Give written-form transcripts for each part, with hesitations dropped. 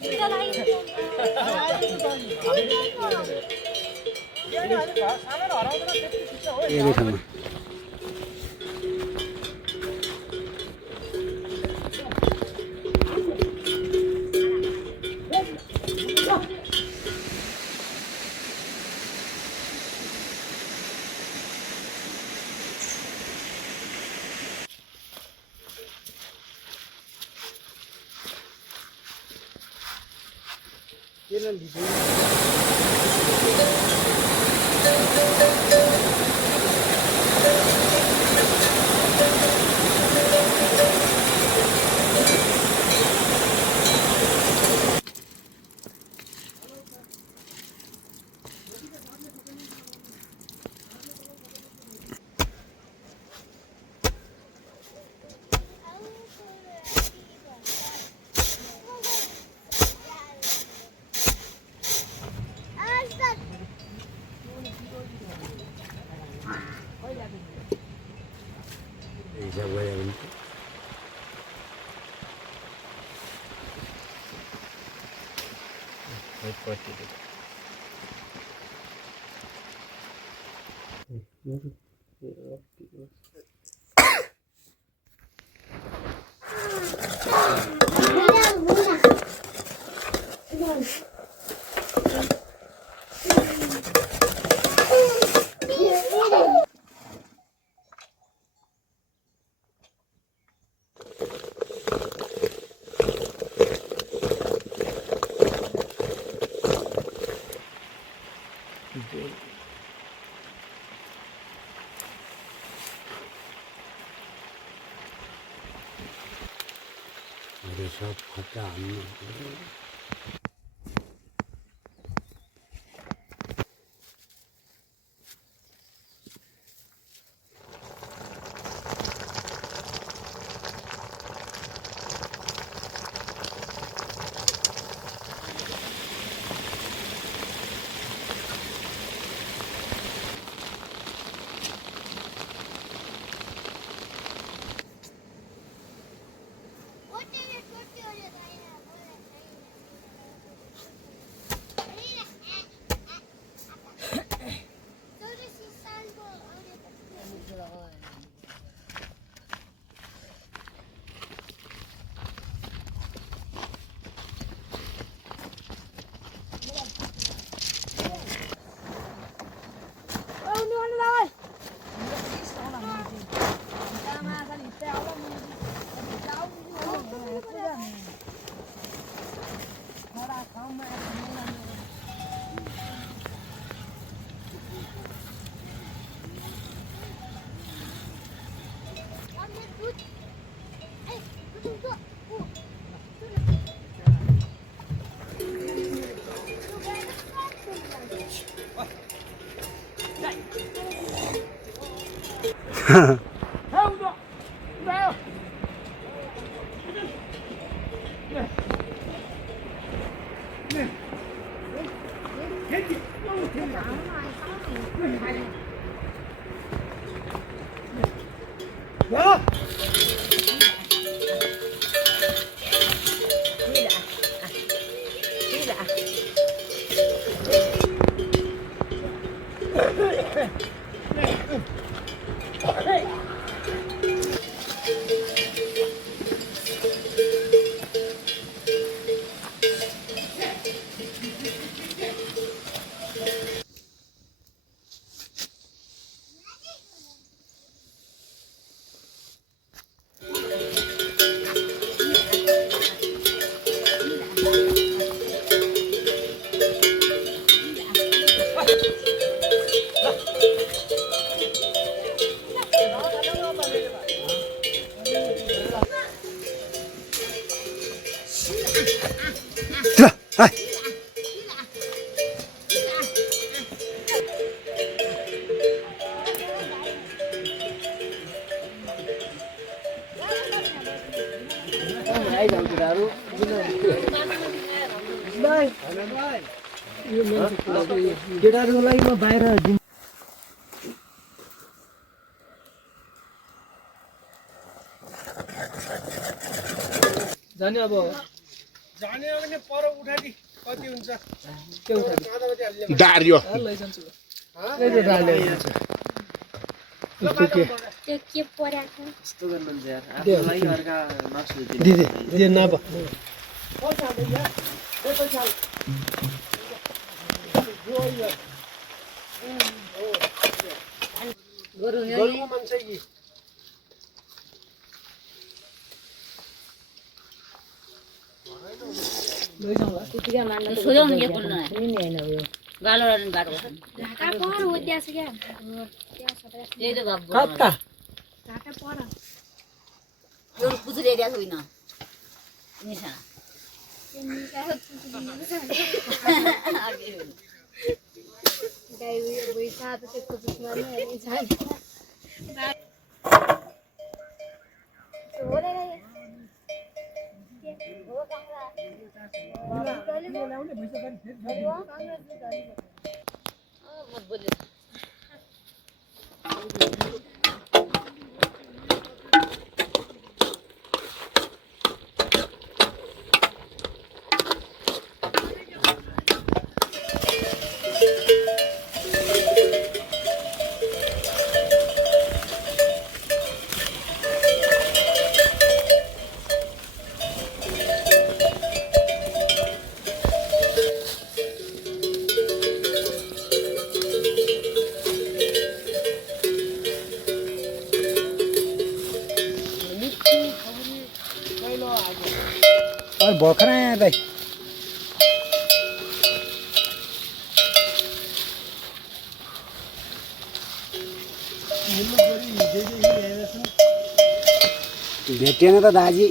एकै ठाउँमा हिसाब गरे भने सब खट्टा हाल्नु केटाहरूको लागि म बाहिर जाने अब जाने हो भने पर उठादी कति हुन्छ के उठादी काँदामाथि हाल्ने डारियो लैजान्छु ल डाले त्यो के पराको यस्तो गर्नुहुन्छ यार आफूलाई अर्का नसोचिदिनु दिदी दिदी नब गरुको मान्छे कि लैजाउँला सोझाउनु के बोल्नु गालो राख्नु बाटो घाटा पर हो त्यहाँ छ क्या त्यही त गफ कता घाटा पर यो पुछुले दिया छैन निशाना गाई उयो बैठा त त्यसको बिचमा नै अनि छैन हो रे हो काङ्गा मत बोल्नु और भर्खर आयो दाइ भेटेन त दाजी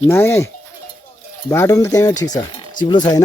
नहीं बाटो पनि त त्यहीँ ठिक छ चिप्लो छैन